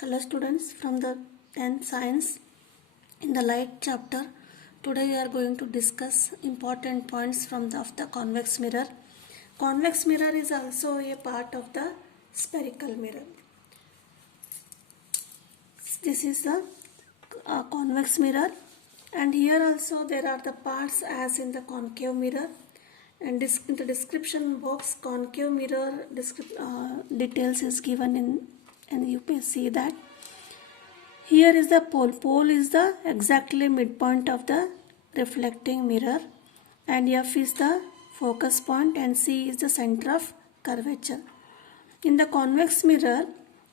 Hello students from the 10th science in the light chapter. Today we are going to discuss important points of the convex mirror. Convex mirror is also a part of the spherical mirror. This is the convex mirror, and here also there are the parts as in the concave mirror, and in the description box concave mirror details is given in, and you can see that here is the pole. Pole is the exactly midpoint of the reflecting mirror, and F is the focus point and C is the center of curvature. In the convex mirror,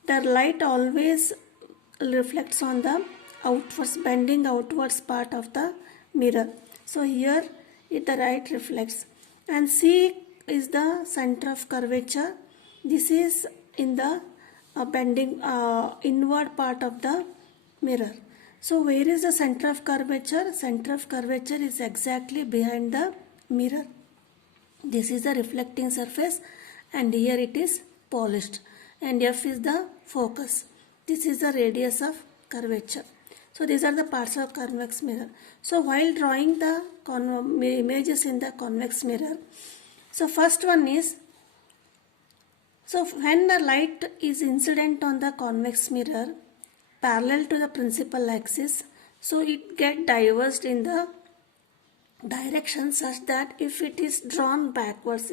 the light always reflects on the outwards, bending outwards part of the mirror. So here the light reflects, and C is the center of curvature. This is in the bending inward part of the mirror. So where is the center of curvature? Center of curvature is exactly behind the mirror. This is the reflecting surface, and here it is polished, and F is the focus. This is the radius of curvature. So these are the parts of convex mirror. So while drawing the images in the convex mirror, so first one is, so when the light is incident on the convex mirror parallel to the principal axis, so it get diverged in the direction such that if it is drawn backwards,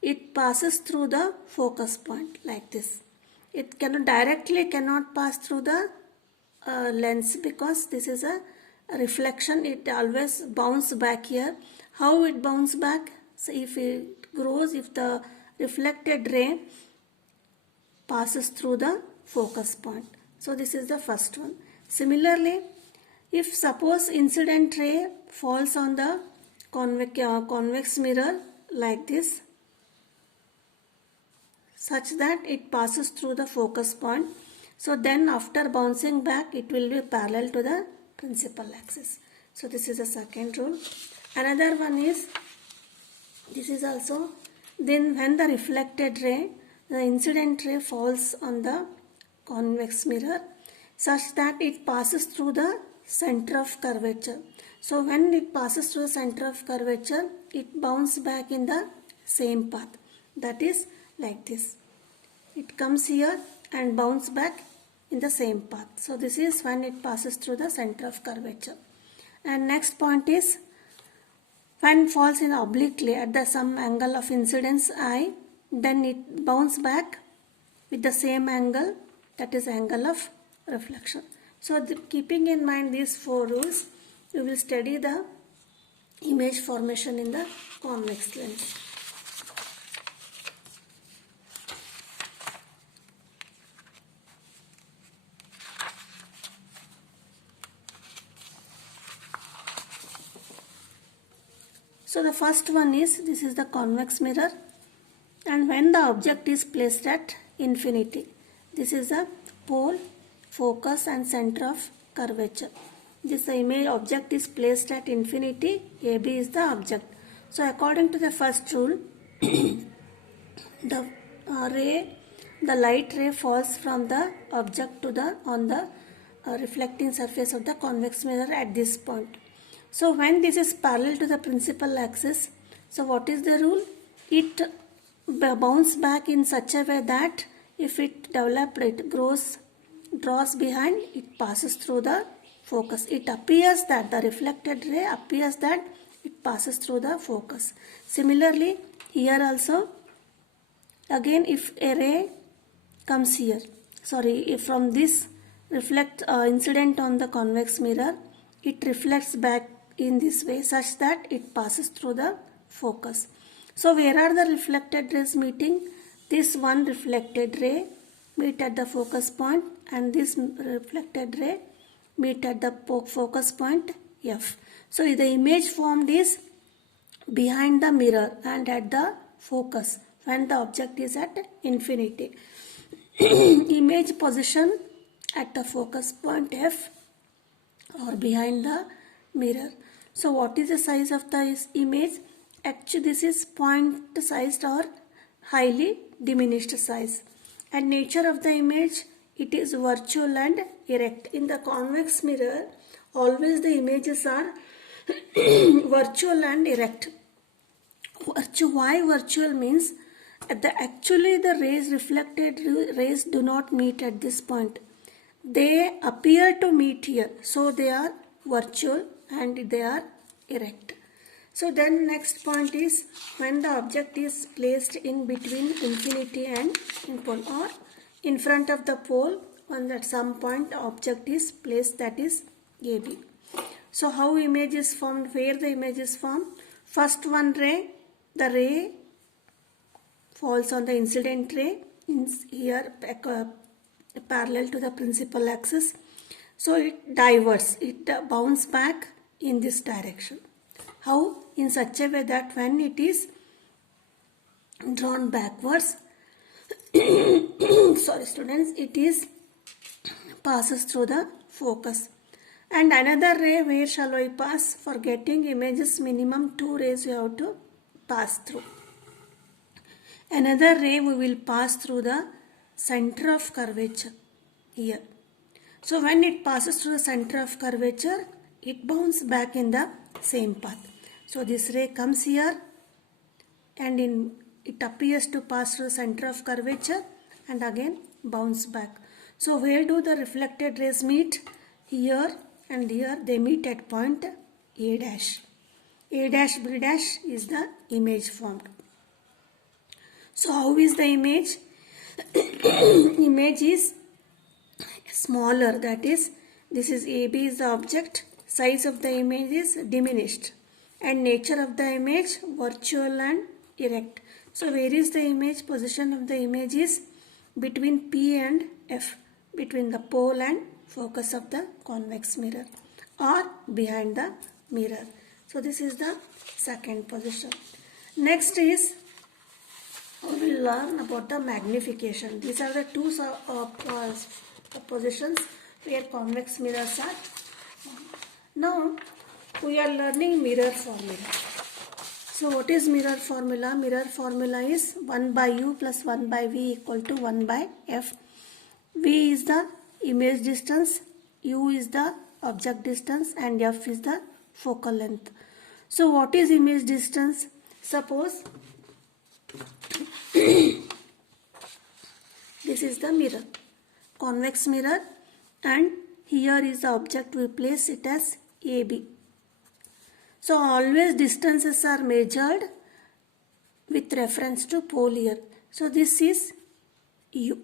it passes through the focus point like this. It cannot pass through the lens, because this is a reflection. It always bounce back here. How it bounce back? So if the reflected ray passes through the focus point. So this is the first one. Similarly, if suppose incident ray falls on the convex mirror like this, such that it passes through the focus point, so then after bouncing back it will be parallel to the principal axis. So this is the second rule. Another one is, this is also, then when the reflected ray, the incident ray falls on the convex mirror such that it passes through the center of curvature. So when it passes through the center of curvature, it bounces back in the same path. That is like this. It comes here and bounces back in the same path. So this is when it passes through the center of curvature. And next point is, when falls in obliquely at the some angle of incidence I, then it bounces back with the same angle, that is angle of reflection. So keeping in mind these four rules, we will study the image formation in the convex lens. So the first one is, this is the convex mirror, and when the object is placed at infinity, this is the pole, focus and center of curvature. This image object is placed at infinity, AB is the object. So according to the first rule, the light ray falls from the object to the reflecting surface of the convex mirror at this point. So when this is parallel to the principal axis, so what is the rule? It bounces back in such a way that if it draws behind, it passes through the focus. It appears that the reflected ray appears that it passes through the focus. Similarly, here also, again if a ray comes here, if from this incident on the convex mirror, it reflects back in this way such that it passes through the focus. So where are the reflected rays meeting? This one reflected ray meet at the focus point, and this reflected ray meet at the focus point F. So the image formed is behind the mirror and at the focus when the object is at infinity. Image position at the focus point F or behind the mirror. So what is the size of the image? Actually this is point sized or highly diminished size. And nature of the image, it is virtual and erect. In the convex mirror, always the images are virtual and erect. Why virtual means actually the rays, reflected rays, do not meet at this point. They appear to meet here, so they are virtual and they are erect. So then next point is when the object is placed in between infinity and in pole, or in front of the pole, when at some point the object is placed, that is AB. So how image is formed, where the image is formed? First one ray, the ray falls on the incident ray here parallel to the principal axis. So it diverts, it bounces back in this direction. How? In such a way that when it is drawn backwards, sorry students, it is passes through the focus. And another ray, where shall I pass? For getting images, minimum 2 rays you have to pass through. Another ray we will pass through the center of curvature here. So when it passes through the center of curvature, it bounces back in the same path. So this ray comes here and it appears to pass through the center of curvature and again bounce back. So where do the reflected rays meet? Here and here they meet at point A dash. A dash B dash is the image formed. So how is the image? Image is smaller, that is, this is AB is the object, size of the image is diminished, and nature of the image virtual and erect. So where is the image? Position of the image is between P and F, between the pole and focus of the convex mirror, or behind the mirror. So this is the second position. Next is we will learn about the magnification. These are the two positions where convex mirrors are. Now we are learning mirror formula. So what is mirror formula? Mirror formula is 1 by U plus 1 by V equal to 1 by F. V is the image distance, U is the object distance, and F is the focal length. So what is image distance? Suppose this is the mirror, convex mirror, and here is the object, we place it as AB. So always distances are measured with reference to pole here. So this is U.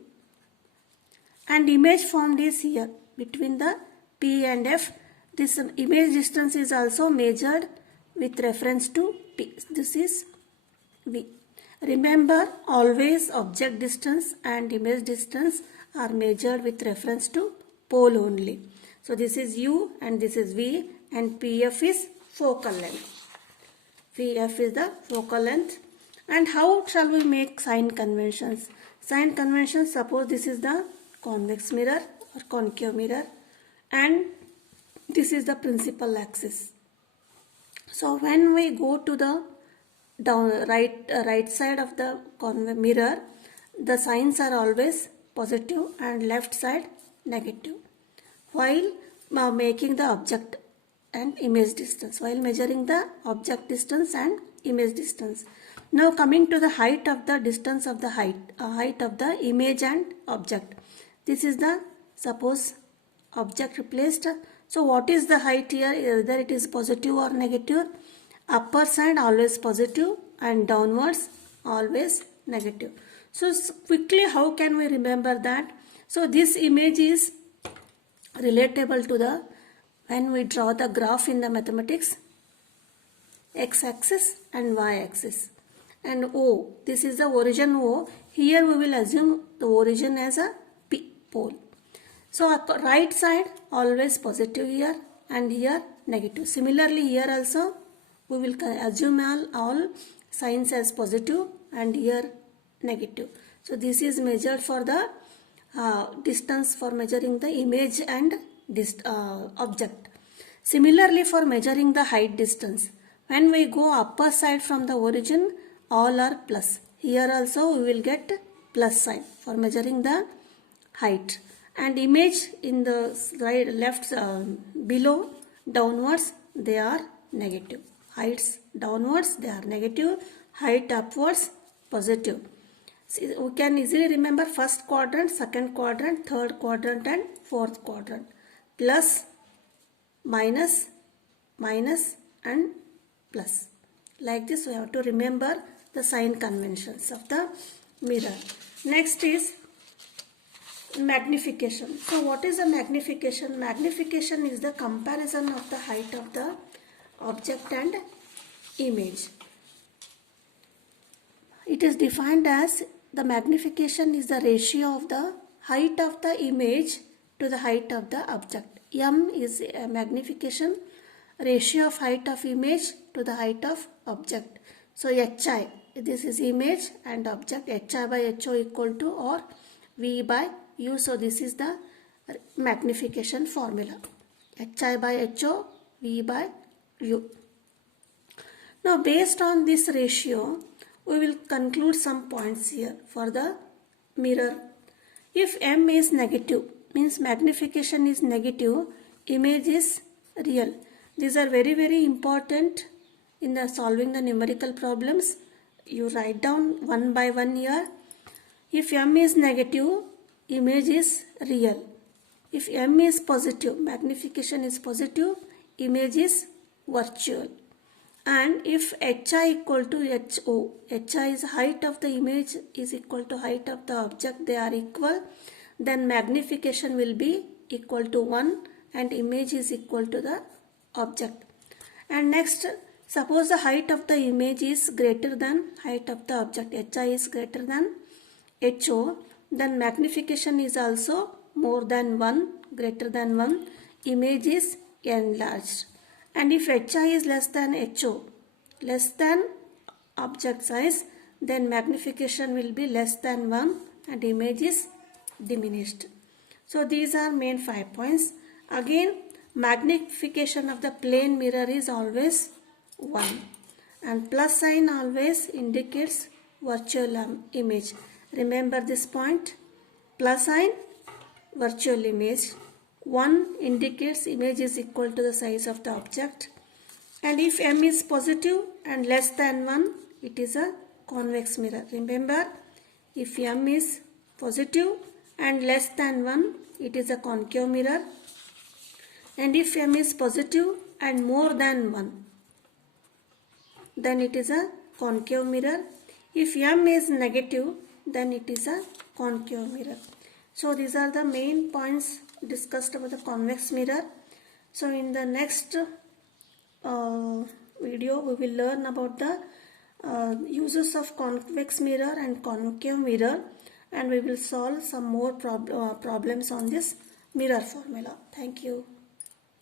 And image formed is here between the P and F. This image distance is also measured with reference to P. This is V. Remember, always object distance and image distance are measured with reference to pole only. So this is U and this is V, and PF is focal length. PF is the focal length. And how shall we make sign conventions? Sign conventions, suppose this is the convex mirror or concave mirror and this is the principal axis. So when we go to the right side of the mirror, the signs are always positive and left side negative, while making the object and image distance, while measuring the object distance and image distance. Now coming to the height of the distance of the height of the image and object. This is the, suppose, object replaced. So what is the height here? Either it is positive or negative. Upper side always positive and downwards always negative. So quickly how can we remember that? So this image is relatable to the, when we draw the graph in the mathematics, x-axis and y-axis. And O, this is the origin O. Here we will assume the origin as a P, pole. So right side always positive here and here negative. Similarly here also we will assume all signs as positive and here negative. So this is measured for the distance for measuring the image and object. Similarly for measuring the height distance, when we go upper side from the origin, all are plus. Here also we will get plus sign for measuring the height, and image in the right left below downwards they are negative. Heights downwards they are negative, height upwards positive. See, we can easily remember first quadrant, second quadrant, third quadrant and fourth quadrant. Plus, minus, minus and plus. Like this we have to remember the sign conventions of the mirror. Next is magnification. So what is a magnification? Magnification is the comparison of the height of the object and image. It is defined as the magnification is the ratio of the height of the image to the height of the object. M is a magnification ratio of height of image to the height of object. So HI, this is image and object, HI by HO equal to or V by U. So this is the magnification formula. HI by HO, V by U. Now based on this ratio, we will conclude some points here for the mirror. If M is negative, means magnification is negative, image is real. These are very important in the solving the numerical problems. You write down one by one here. If M is negative, image is real. If M is positive, magnification is positive, image is virtual. And if HI equal to HO, HI is height of the image is equal to height of the object, they are equal, then magnification will be equal to 1 and image is equal to the object. And next, suppose the height of the image is greater than height of the object, HI is greater than HO, then magnification is also more than 1, greater than 1, image is enlarged. And if HI is less than HO, less than object size, then magnification will be less than 1 and image is diminished. So these are main 5 points. Again, magnification of the plane mirror is always 1 and plus sign always indicates virtual image. Remember this point, plus sign, virtual image. 1 indicates image is equal to the size of the object, and if M is positive and less than 1, it is a convex mirror. Remember, if M is positive and less than 1, it is a concave mirror, and if M is positive and more than 1, then it is a concave mirror. If M is negative, then it is a concave mirror. So these are the main points discussed about the convex mirror. So in the next video we will learn about the uses of convex mirror and concave mirror, and we will solve some more problems on this mirror formula. Thank you.